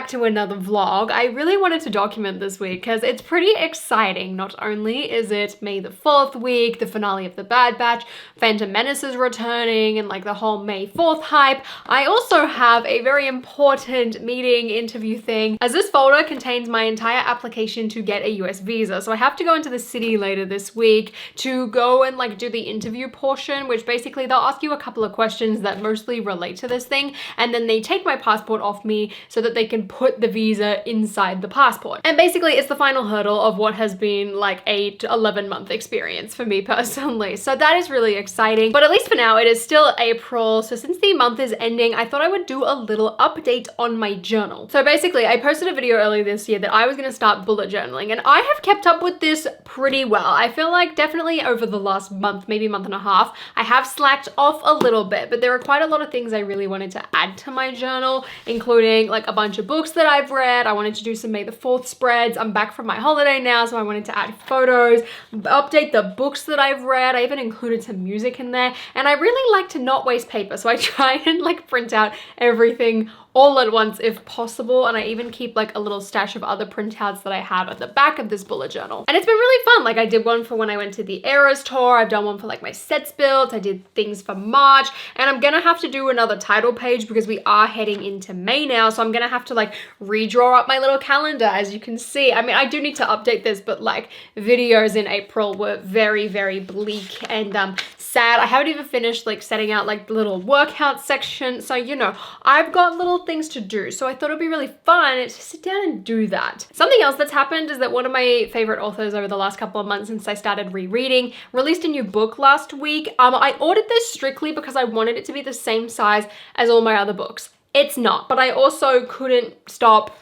back to another vlog. I really wanted to document this week because it's pretty exciting. Not only is it May the 4th week, the finale of the Bad Batch, Phantom Menace is returning, and like the whole May 4th hype, I also have a very important meeting interview thing, as this folder contains my entire application to get a US visa. So I have to go into the city later this week to go and like do the interview portion, which basically they'll ask you a couple of questions that mostly relate to this thing, and then they take my passport off me so that they can put the visa inside the passport. And basically it's the final hurdle of what has been like a 11-month experience for me personally. So that is really exciting, but at least for now it is still April. So since the month is ending, I thought I would do a little update on my journal. So basically I posted a video earlier this year that I was gonna start bullet journaling, and I have kept up with this pretty well. I feel like definitely over the last month, maybe month and a half, I have slacked off a little bit, but there are quite a lot of things I really wanted to add to my journal, including like a bunch of books that I've read. I wanted to do some May the 4th spreads. I'm back from my holiday now, so I wanted to add photos, update the books that I've read. I even included some music in there, and I really like to not waste paper, so I try and like print out everything all at once if possible, and I even keep like a little stash of other printouts that I have at the back of this bullet journal. And it's been really fun. Like I did one for when I went to the Eras tour, I've done one for like my sets built, I did things for March, and I'm gonna have to do another title page because we are heading into May now, so I'm gonna have to like redraw up my little calendar. As you can see, I mean, I do need to update this, but like videos in April were very, very bleak and sad. I haven't even finished like setting out like the little workout section, so you know, I've got little things to do, so I thought it'd be really fun to sit down and do that. Something else that's happened is that one of my favorite authors over the last couple of months since I started rereading released a new book last week. I ordered this strictly because I wanted it to be the same size as all my other books. It's not, but I also couldn't stop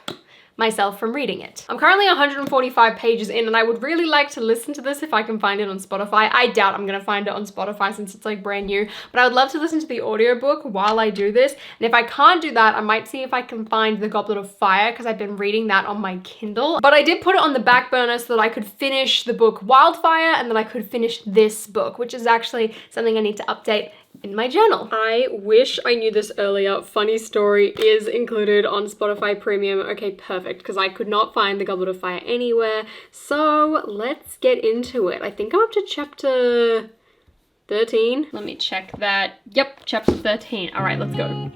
myself from reading it. I'm currently 145 pages in, and I would really like to listen to this if I can find it on Spotify. I doubt I'm gonna find it on Spotify since it's like brand new, but I would love to listen to the audiobook while I do this. And if I can't do that, I might see if I can find The Goblet of Fire, because I've been reading that on my Kindle. But I did put it on the back burner so that I could finish the book Wildfire, and then I could finish this book, which is actually something I need to update in my journal. I wish I knew this earlier. Funny story is included on Spotify Premium. Okay, perfect, because I could not find The Goblet of Fire anywhere. So let's get into it. I think I'm up to chapter 13. Let me check that. Yep, chapter 13. All right, let's go.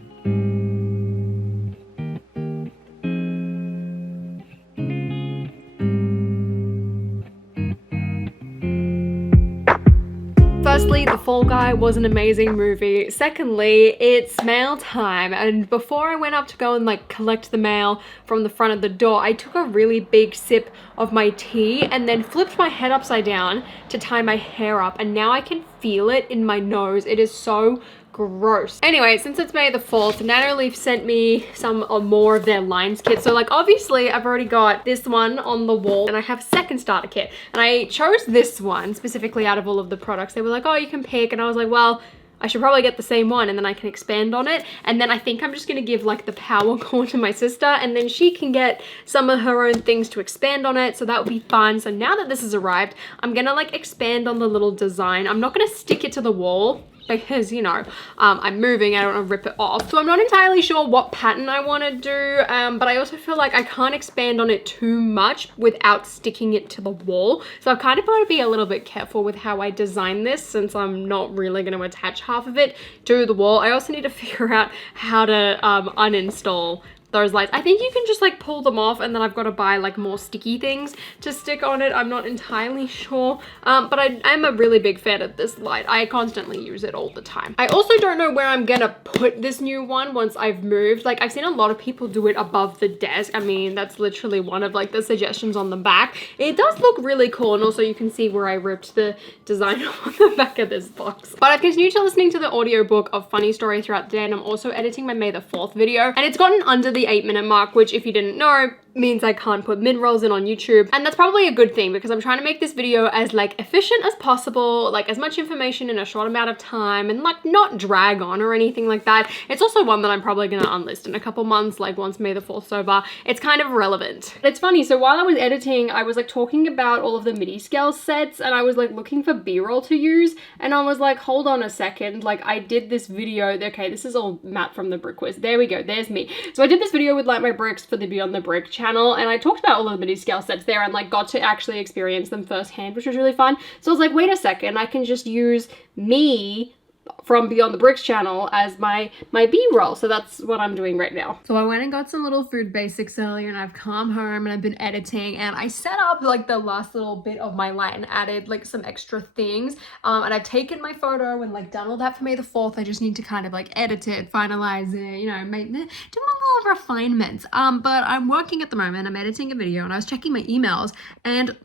Firstly, The Fall Guy was an amazing movie. Secondly, it's mail time, and before I went up to go and like collect the mail from the front of the door, I took a really big sip of my tea and then flipped my head upside down to tie my hair up, and now I can feel it in my nose. It is so gross. Anyway, since it's May the 4th, Nanoleaf sent me some or more of their lines kits. So like obviously I've already got this one on the wall, and I have a second starter kit, and I chose this one specifically out of all of the products. They were like, oh, you can pick, and I was like, well, I should probably get the same one, and then I can expand on it. And then I think I'm just gonna give like the power cord to my sister, and then she can get some of her own things to expand on it. So that would be fun. So now that this has arrived, I'm gonna like expand on the little design. I'm not gonna stick it to the wall because, you know, I'm moving, I don't want to rip it off. So I'm not entirely sure what pattern I want to do, but I also feel like I can't expand on it too much without sticking it to the wall. So I kind of want to be a little bit careful with how I design this, since I'm not really going to attach half of it to the wall. I also need to figure out how to uninstall those lights. I think you can just like pull them off, and then I've got to buy like more sticky things to stick on it. I'm not entirely sure, but I'm a really big fan of this light. I constantly use it all the time. I also don't know where I'm gonna put this new one once I've moved. Like I've seen a lot of people do it above the desk. I mean, that's literally one of like the suggestions on the back. It does look really cool, and also you can see where I ripped the design on the back of this box. But I've continued to listening to the audiobook of Funny Story throughout the day, and I'm also editing my May the 4th video, and it's gotten under the 8-minute mark, which if you didn't know, means I can't put mid-rolls in on YouTube. And that's probably a good thing because I'm trying to make this video as like efficient as possible, like as much information in a short amount of time and like not drag on or anything like that. It's also one that I'm probably gonna unlist in a couple months, like once May the 4th's over. It's kind of relevant. It's funny, so while I was editing, I was like talking about all of the MIDI scale sets and I was like looking for B-roll to use and I was like, hold on a second, like I did this video, okay, this is all Matt from the Brick Quiz. There we go, there's me. So I did this video with like my bricks for the Beyond the Brick channel, and I talked about all of the mini scale sets there and like got to actually experience them firsthand, which was really fun. So I was like, wait a second, I can just use me from Beyond the Bricks channel as my B-roll. So that's what I'm doing right now. So I went and got some little food basics earlier, and I've come home and I've been editing, and I set up like the last little bit of my light and added like some extra things. And I've taken my photo and like done all that for May the 4th. I just need to kind of like edit it, finalize it, you know, do my little refinements. But I'm working at the moment. I'm editing a video, and I was checking my emails, and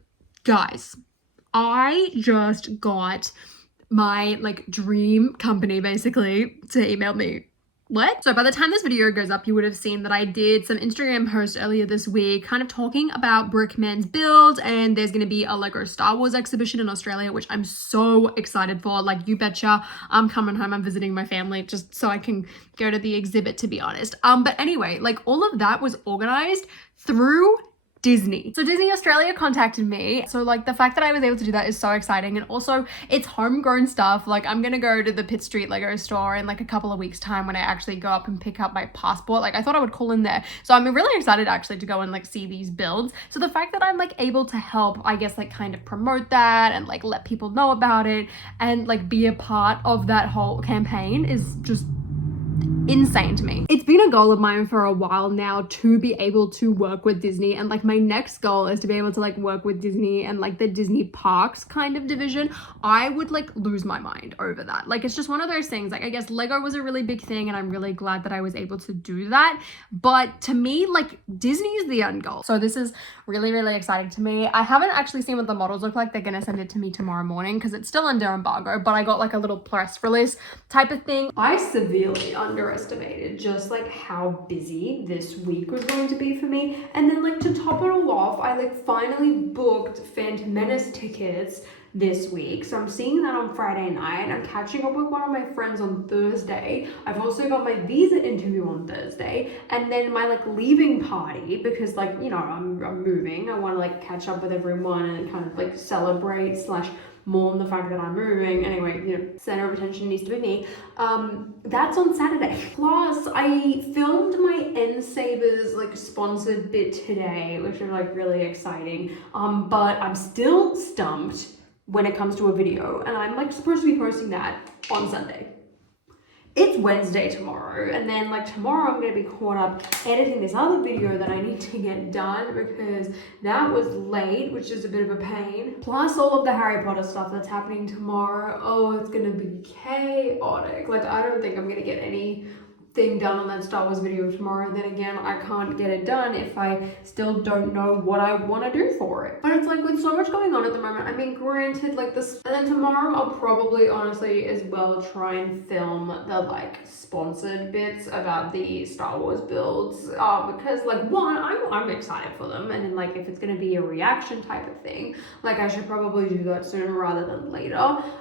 guys, I just got my like dream company basically to email me. What? So by the time this video goes up, you would have seen that I did some Instagram posts earlier this week kind of talking about Brickman's build, and there's going to be a Lego Star Wars exhibition in Australia, which I'm so excited for. Like, you betcha I'm coming home. I'm visiting my family just so I can go to the exhibit, to be honest. But anyway, like all of that was organized through Disney. So Disney Australia contacted me. So like the fact that I was able to do that is so exciting. And also it's homegrown stuff. Like I'm gonna go to the Pitt Street Lego store in like a couple of weeks time when I actually go up and pick up my passport. Like I thought I would call in there. So I'm really excited actually to go and like see these builds. So the fact that I'm like able to help, I guess, like kind of promote that and like let people know about it and like be a part of that whole campaign is just insane to me. It's been a goal of mine for a while now to be able to work with Disney, and like my next goal is to be able to like work with Disney and like the Disney parks kind of division. I would like lose my mind over that. Like it's just one of those things. Like I guess Lego was a really big thing, and I'm really glad that I was able to do that, but to me like Disney is the end goal. So this is really, really exciting to me. I haven't actually seen what the models look like. They're gonna send it to me tomorrow morning because it's still under embargo, but I got like a little press release type of thing. I severely underestimated just like how busy this week was going to be for me, and then like to top it all off, I like finally booked Phantom Menace tickets this week. So I'm seeing that on Friday night. I'm catching up with one of my friends on Thursday. I've also got my visa interview on Thursday, and then my like leaving party because like, you know, I'm moving. I want to like catch up with everyone and kind of like celebrate slash mourn the fact that I'm moving. Anyway, you know, center of attention needs to be me. That's on Saturday. Plus, I filmed my N Sabers like sponsored bit today, which is like really exciting. But I'm still stumped when it comes to a video, and I'm like supposed to be posting that on Sunday. It's Wednesday tomorrow, and then like tomorrow I'm gonna be caught up editing this other video that I need to get done because that was late, which is a bit of a pain. Plus all of the Harry Potter stuff that's happening tomorrow. Oh, it's gonna be chaotic. Like I don't think I'm gonna get anything done on that Star Wars video tomorrow. Then again, I can't get it done if I still don't know what I want to do for it. But it's like with so much going on at the moment, I mean, granted, like this, and then tomorrow I'll probably honestly as well try and film the like sponsored bits about the Star Wars builds, because like one, I'm excited for them, and then like if it's gonna be a reaction type of thing, like I should probably do that sooner rather than later.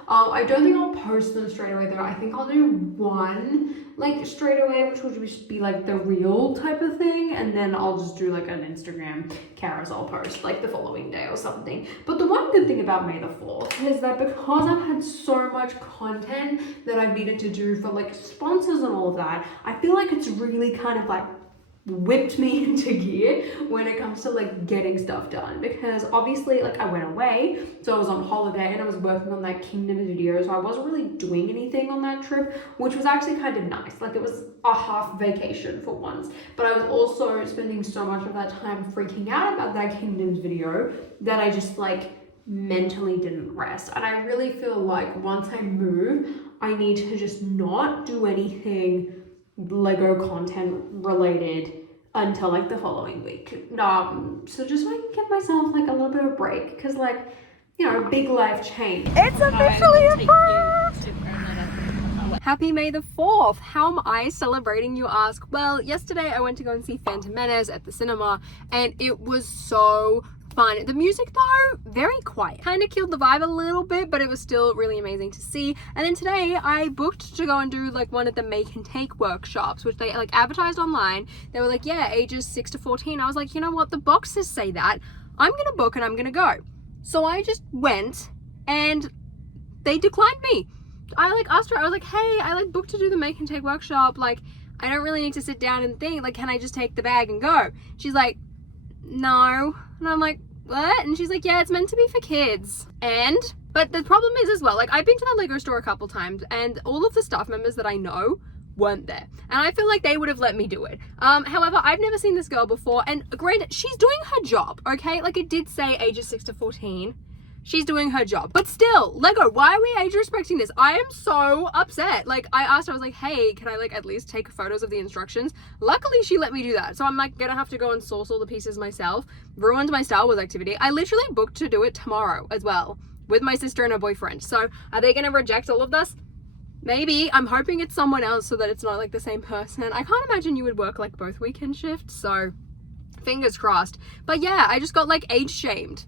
I don't think I'll post them straight away though. I think I'll do one like straight away, which would just be like the real type of thing, and then I'll just do like an Instagram carousel post like the following day or something. But the one good thing about May the 4th is that because I've had so much content that I've needed to do for like sponsors and all of that, I feel like it's really kind of like whipped me into gear when it comes to like getting stuff done, because obviously like I went away, so I was on holiday and I was working on that Kingdom video, so I wasn't really doing anything on that trip, which was actually kind of nice. Like it was a half vacation for once, but I was also spending so much of that time freaking out about that Kingdoms video that I just like mentally didn't rest. And I really feel like once I move, I need to just not do anything Lego content related until like the following week. So just so I can give myself like a little bit of break, because like, you know, big life change. It's officially approved! Happy May the 4th! How am I celebrating, you ask? Well, yesterday I went to go and see Phantom Menace at the cinema, and it was so fun. The music though, very quiet. Kind of killed the vibe a little bit, but it was still really amazing to see. And then today I booked to go and do like one of the make and take workshops, which they like advertised online. They were like, yeah, ages 6 to 14. I was like, you know what? The boxes say that. I'm gonna book and I'm gonna go. So I just went and they declined me. I like asked her, I was like, hey, I like booked to do the make and take workshop. Like, I don't really need to sit down and think, like, can I just take the bag and go? She's like, no. And I'm like, what? And she's like, yeah, it's meant to be for kids. But the problem is as well, like, I've been to the Lego store a couple times and all of the staff members that I know weren't there, and I feel like they would have let me do it. However, I've never seen this girl before, and granted, she's doing her job, okay? Like, it did say ages 6 to 14. She's doing her job, but still, Lego, why are we age respecting this? I am so upset. Like, I asked her, I was like, hey, can I like at least take photos of the instructions? Luckily, she let me do that. So I'm like gonna have to go and source all the pieces myself. Ruined my Star Wars activity. I literally booked to do it tomorrow as well with my sister and her boyfriend. So are they gonna reject all of this? Maybe. I'm hoping it's someone else so that it's not like the same person. I can't imagine you would work like both weekend shifts, so fingers crossed. But yeah, I just got like age shamed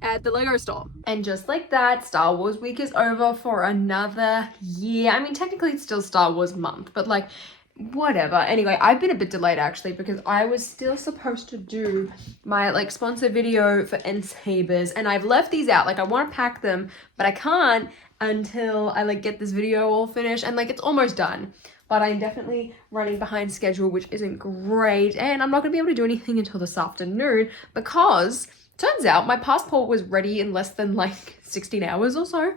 at the Lego store. And just like that, Star Wars week is over for another year. I mean, technically it's still Star Wars month, but like, whatever. Anyway, I've been a bit delayed actually because I was still supposed to do my like sponsor video for N-Sabers, and I've left these out. Like, I want to pack them, but I can't until I like get this video all finished, and like it's almost done. But I'm definitely running behind schedule, which isn't great, and I'm not gonna be able to do anything until this afternoon because turns out my passport was ready in less than like 16 hours or so.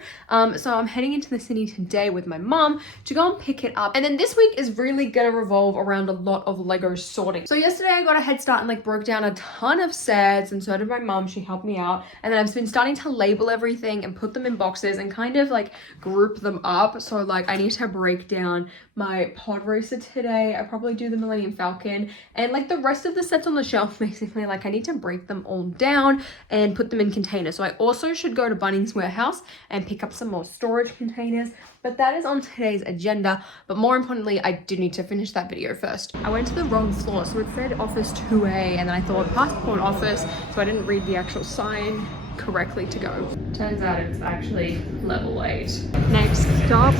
So I'm heading into the city today with my mom to go and pick it up. And then this week is really gonna revolve around a lot of Lego sorting. So yesterday I got a head start and like broke down a ton of sets, and so did my mom. She helped me out. And then I've been starting to label everything and put them in boxes and kind of like group them up. So like I need to break down my pod racer today. I probably do the Millennium Falcon and like the rest of the sets on the shelf. Basically, like I need to break them all down and put them in containers. So I also should go to Bunnings Warehouse and pick up some more storage containers, but that is on today's agenda. But more importantly, I do need to finish that video first. I went to the wrong floor, so it said office 2A, and then I thought passport office, so I didn't read the actual sign correctly to go. Turns out it's actually level 8. Next stop,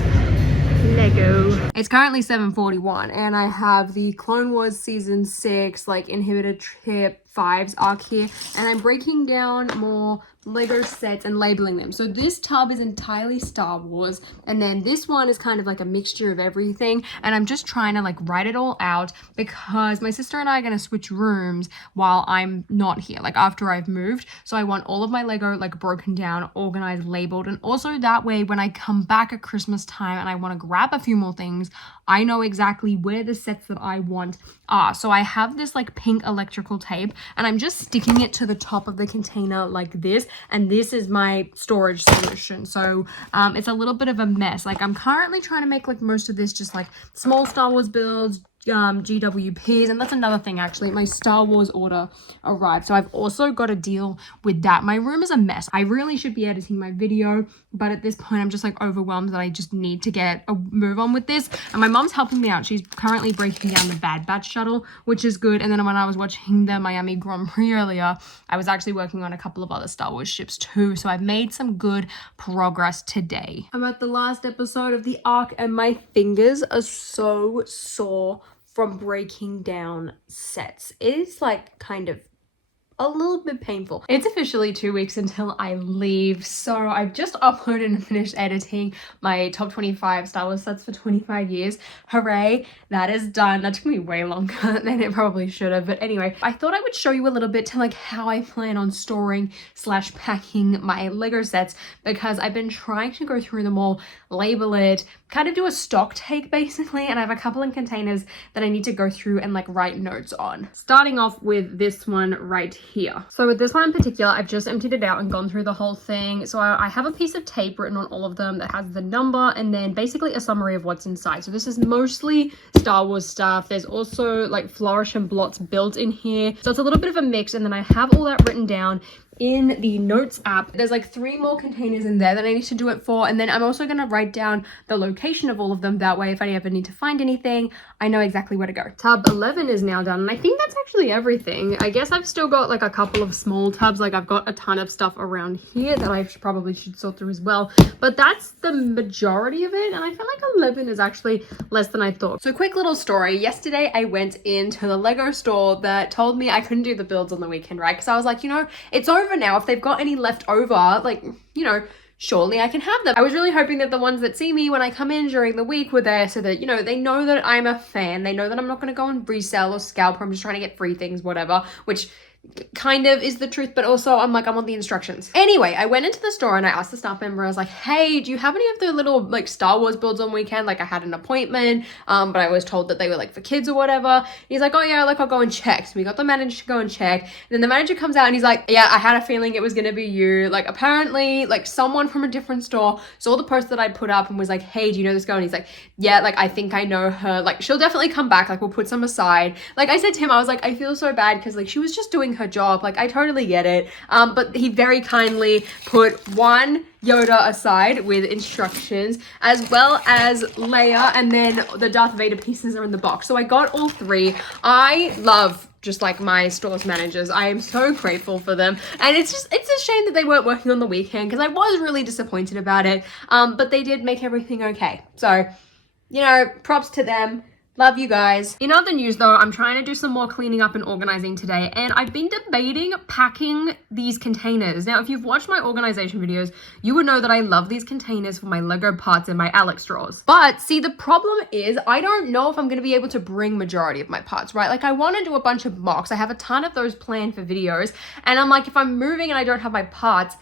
Lego. It's currently 7:41 and I have the Clone Wars season 6 like inhibitor trip 5's arc here, and I'm breaking down more Lego sets and labeling them. So this tub is entirely Star Wars, and then this one is kind of like a mixture of everything, and I'm just trying to like write it all out because my sister and I are going to switch rooms while I'm not here, like after I've moved. So I want all of my Lego like broken down, organized, labeled, and also that way when I come back at Christmas time and I want to grab a few more things, I know exactly where the sets that I want are. So I have this like pink electrical tape, and I'm just sticking it to the top of the container like this, and this is my storage solution. So it's a little bit of a mess. Like, I'm currently trying to make like most of this just like small Star Wars builds, GWPs, and that's another thing actually. My Star Wars order arrived, so I've also got to deal with that. My room is a mess. I really should be editing my video, but at this point I'm just like overwhelmed that I just need to get a move on with this. And my mom's helping me out. She's currently breaking down the Bad Batch shuttle, which is good. And then when I was watching the Miami Grand Prix earlier, I was actually working on a couple of other Star Wars ships too, so I've made some good progress today. I'm at the last episode of the arc and my fingers are so sore from breaking down sets. It is like kind of a little bit painful. It's officially 2 weeks until I leave, so I've just uploaded and finished editing my top 25 Star Wars sets for 25 years. Hooray, that is done. That took me way longer than it probably should have, but anyway, I thought I would show you a little bit to like how I plan on storing / packing my Lego sets, because I've been trying to go through them all, label it, kind of do a stock take basically, and I have a couple in containers that I need to go through and like write notes on. Starting off with this one right here. So with this one in particular, I've just emptied it out and gone through the whole thing. So I have a piece of tape written on all of them that has the number and then basically a summary of what's inside. So this is mostly Star Wars stuff. There's also like flourish and blots built in here. So it's a little bit of a mix, and then I have all that written down in the notes app. There's like 3 more containers in there that I need to do it for, and then I'm also going to write down the location of all of them. That way if I ever need to find anything, I know exactly where to go. Tub 11 is now done, and I think that's actually everything. I guess I've still got like a couple of small tubs. Like, I've got a ton of stuff around here that I probably should sort through as well, but that's the majority of it, and I feel like 11 is actually less than I thought. So quick little story. Yesterday I went into the Lego store that told me I couldn't do the builds on the weekend, right? Because I was like, you know, it's over now. If they've got any left over, like, you know, surely I can have them. I was really hoping that the ones that see me when I come in during the week were there so that, you know, they know that I'm a fan. They know that I'm not going to go and resell or scalp, or I'm just trying to get free things, whatever, which kind of is the truth, but also I'm like, I'm on the instructions. Anyway, I went into the store and I asked the staff member, I was like, hey, do you have any of the little like Star Wars builds on weekend? Like I had an appointment, but I was told that they were like for kids or whatever. He's like, oh yeah, like I'll go and check. So we got the manager to go and check. And then the manager comes out and he's like, yeah, I had a feeling it was gonna be you. Like apparently like someone from a different store saw the post that I put up and was like, hey, do you know this girl? And he's like, yeah, like I think I know her. Like she'll definitely come back. Like we'll put some aside. Like I said to him, I was like, I feel so bad because like she was just doing her job. Like I totally get it. But he very kindly put one Yoda aside with instructions, as well as Leia, and then the Darth Vader pieces are in the box. So I got all three. I love just like my store's managers. I am so grateful for them. And it's a shame that they weren't working on the weekend because I was really disappointed about it. But they did make everything okay. So, you know, props to them. Love you guys. In other news though, I'm trying to do some more cleaning up and organizing today, and I've been debating packing these containers. Now, if you've watched my organization videos, you would know that I love these containers for my Lego parts and my Alex drawers. But see, the problem is I don't know if I'm going to be able to bring majority of my parts, right? Like I want to do a bunch of mocks. I have a ton of those planned for videos, and I'm like, if I'm moving and I don't have my parts,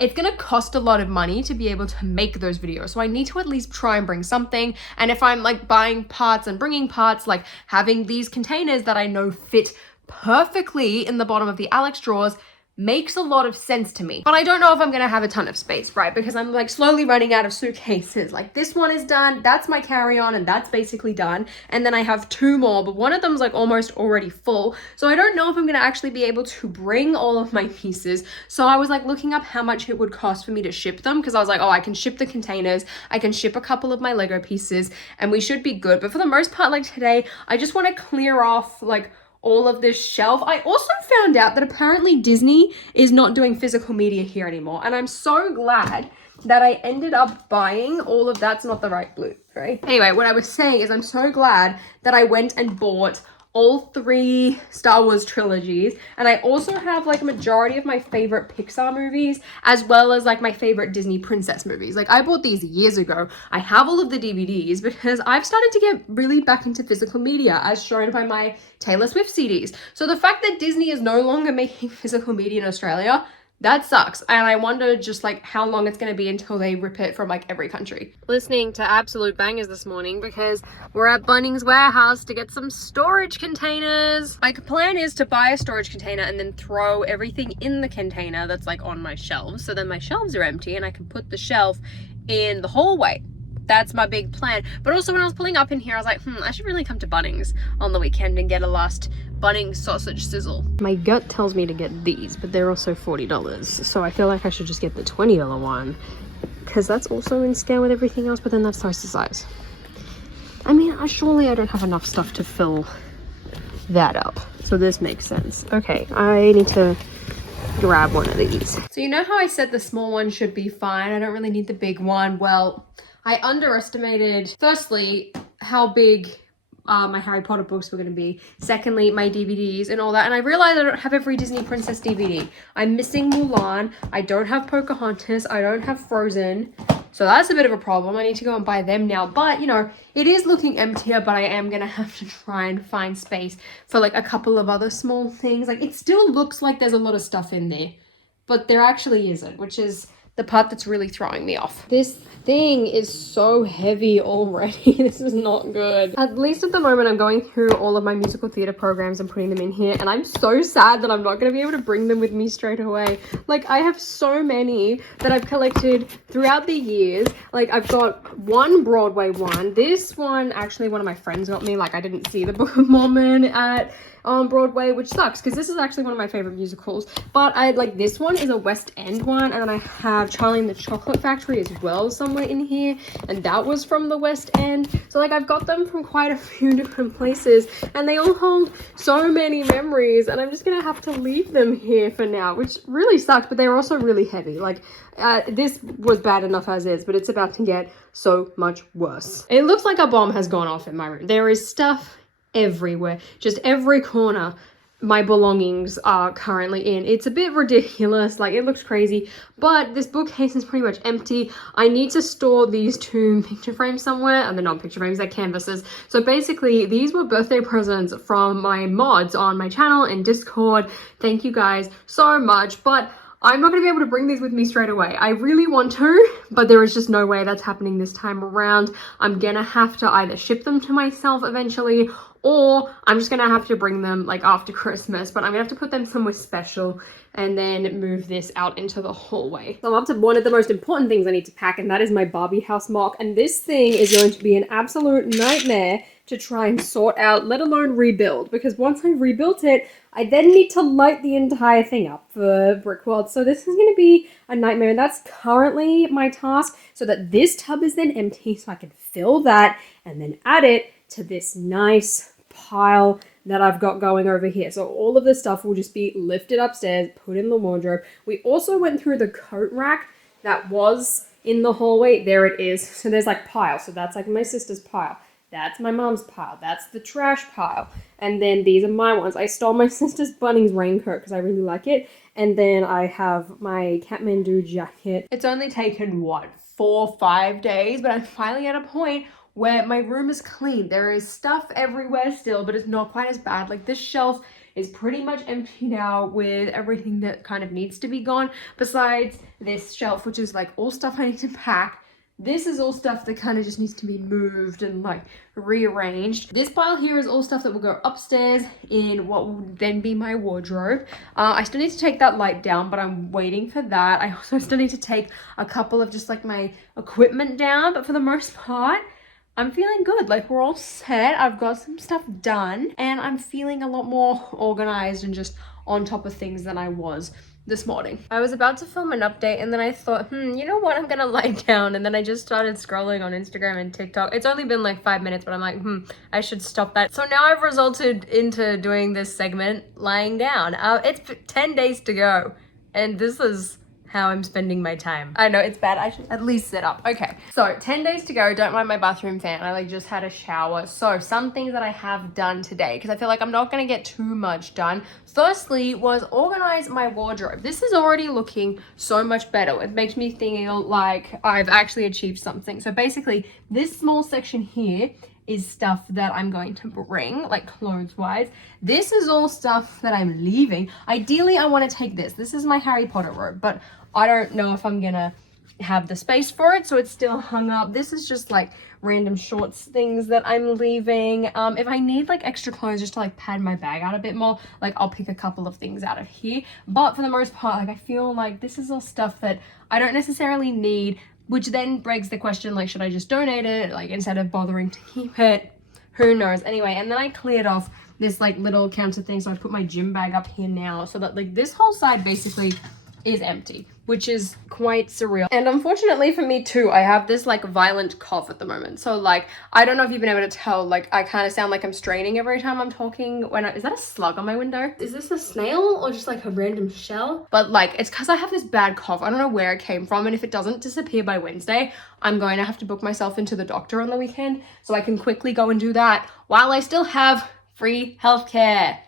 it's going to cost a lot of money to be able to make those videos. So I need to at least try and bring something. And if I'm like buying parts and bringing parts, like having these containers that I know fit perfectly in the bottom of the Alex drawers makes a lot of sense to me. But I don't know if I'm gonna have a ton of space, right? Because I'm like slowly running out of suitcases. Like this one is done, that's my carry-on, and that's basically done. And then I have two more, but one of them's like almost already full. So I don't know if I'm gonna actually be able to bring all of my pieces. So I was like looking up how much it would cost for me to ship them, because I was like, oh, I can ship the containers, I can ship a couple of my Lego pieces, and we should be good. But for the most part, like today, I just wanna clear off like all of this shelf. I also found out that apparently Disney is not doing physical media here anymore, and I'm so glad that I ended up buying all of that's not the right blue, right? Anyway, what I was saying is I'm so glad that I went and bought all three Star Wars trilogies, and I also have like a majority of my favorite Pixar movies as well as like my favorite Disney princess movies. Like I bought these years ago. I have all of the DVDs because I've started to get really back into physical media as shown by my Taylor Swift CDs. So the fact that Disney is no longer making physical media in Australia, that sucks. And I wonder just like how long it's going to be until they rip it from like every country. Listening to absolute bangers this morning because we're at Bunnings Warehouse to get some storage containers. My plan is to buy a storage container and then throw everything in the container that's like on my shelves. So then my shelves are empty and I can put the shelf in the hallway. That's my big plan. But also when I was pulling up in here, I was like, I should really come to Bunnings on the weekend and get a last Bunnings sausage sizzle. My gut tells me to get these, but they're also $40. So I feel like I should just get the $20 one because that's also in scale with everything else, but then that's twice the size. I mean, surely I don't have enough stuff to fill that up. So this makes sense. Okay, I need to grab one of these. So you know how I said the small one should be fine? I don't really need the big one. Well, I underestimated, firstly, how big my Harry Potter books were going to be. Secondly, my DVDs and all that. And I realized I don't have every Disney Princess DVD. I'm missing Mulan. I don't have Pocahontas. I don't have Frozen. So that's a bit of a problem. I need to go and buy them now. But, you know, it is looking emptier, but I am going to have to try and find space for like a couple of other small things. Like it still looks like there's a lot of stuff in there, but there actually isn't, which is the part that's really throwing me off. This thing is so heavy already. This is not good. At least at the moment, I'm going through all of my musical theater programs and putting them in here, and I'm so sad that I'm not going to be able to bring them with me straight away. Like, I have so many that I've collected throughout the years. Like, I've got one Broadway one. This one, actually, one of my friends got me. Like, I didn't see the Book of Mormon at Broadway, which sucks because this is actually one of my favorite musicals. But I like this one is a West End one, and then I have Charlie and the Chocolate Factory as well somewhere in here, and that was from the West End. So like I've got them from quite a few different places, and they all hold so many memories, and I'm just gonna have to leave them here for now, which really sucks. But they're also really heavy. Like this was bad enough as is, but it's about to get so much worse. It looks like a bomb has gone off in my room. There is stuff everywhere, just every corner. my belongings are currently in. It's a bit ridiculous, like it looks crazy, but this bookcase is pretty much empty. I need to store these 2 picture frames somewhere, and they're not picture frames, they're canvases. So basically, these were birthday presents from my mods on my channel and Discord. Thank you guys so much, but I'm not going to be able to bring these with me straight away. I really want to, but there is just no way that's happening this time around. I'm gonna have to either ship them to myself eventually, or I'm just gonna have to bring them like after Christmas, but I'm gonna have to put them somewhere special and then move this out into the hallway. So I'm up to one of the most important things I need to pack, and that is my Barbie house mock. And this thing is going to be an absolute nightmare to try and sort out, let alone rebuild, because once I've rebuilt it, I then need to light the entire thing up for brickworld. So this is going to be a nightmare, and that's currently my task, so that this tub is then empty so I can fill that and then add it to this nice pile that I've got going over here. So all of this stuff will just be lifted upstairs, put in the wardrobe. We also went through the coat rack that was in the hallway. There it is. So there's like piles. So that's like my sister's pile. That's my mom's pile. That's the trash pile. And then these are my ones. I stole my sister's Bunnings raincoat because I really like it. And then I have my Kathmandu jacket. It's only taken, what, 4 or 5 days? But I'm finally at a point where my room is clean. There is stuff everywhere still, but it's not quite as bad. Like this shelf is pretty much empty now with everything that kind of needs to be gone. Besides this shelf, which is like all stuff I need to pack. This is all stuff that kind of just needs to be moved and like rearranged. This pile here is all stuff that will go upstairs in what will then be my wardrobe. I still need to take that light down, but I'm waiting for that. I also still need to take a couple of just like my equipment down, but for the most part, I'm feeling good. Like we're all set. I've got some stuff done and I'm feeling a lot more organized and just on top of things than I was this morning. I was about to film an update and then I thought, you know what, I'm gonna lie down, and then I just started scrolling on Instagram and TikTok. It's only been like 5 minutes, but I'm like, I should stop that. So now I've resulted into doing this segment lying down. It's 10 days to go and this is how I'm spending my time. I know it's bad, I should at least sit up. Okay, so 10 days to go. Don't mind my bathroom fan. I like just had a shower. So some things that I have done today, because I feel like I'm not gonna get too much done. Firstly was organize my wardrobe. This is already looking so much better. It makes me feel like I've actually achieved something. So basically this small section here is stuff that I'm going to bring, like clothes-wise. This is all stuff that I'm leaving. Ideally, I want to take this. This is my Harry Potter robe, but I don't know if I'm gonna have the space for it, so it's still hung up. This is just like random shorts things that I'm leaving. If I need like extra clothes just to like pad my bag out a bit more, like I'll pick a couple of things out of here. But for the most part, like I feel like this is all stuff that I don't necessarily need, which then begs the question, like, should I just donate it, like, instead of bothering to keep it? Who knows? Anyway, and then I cleared off this, like, little counter thing, so I put my gym bag up here now, so that, like, this whole side basically is empty, which is quite surreal. And unfortunately for me too, I have this like violent cough at the moment. So like, I don't know if you've been able to tell, like I kind of sound like I'm straining every time I'm talking. Is that a slug on my window? Is this a snail or just like a random shell? But like, it's because I have this bad cough. I don't know where it came from. And if it doesn't disappear by Wednesday, I'm going to have to book myself into the doctor on the weekend so I can quickly go and do that while I still have free healthcare.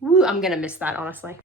Woo, I'm gonna miss that, honestly.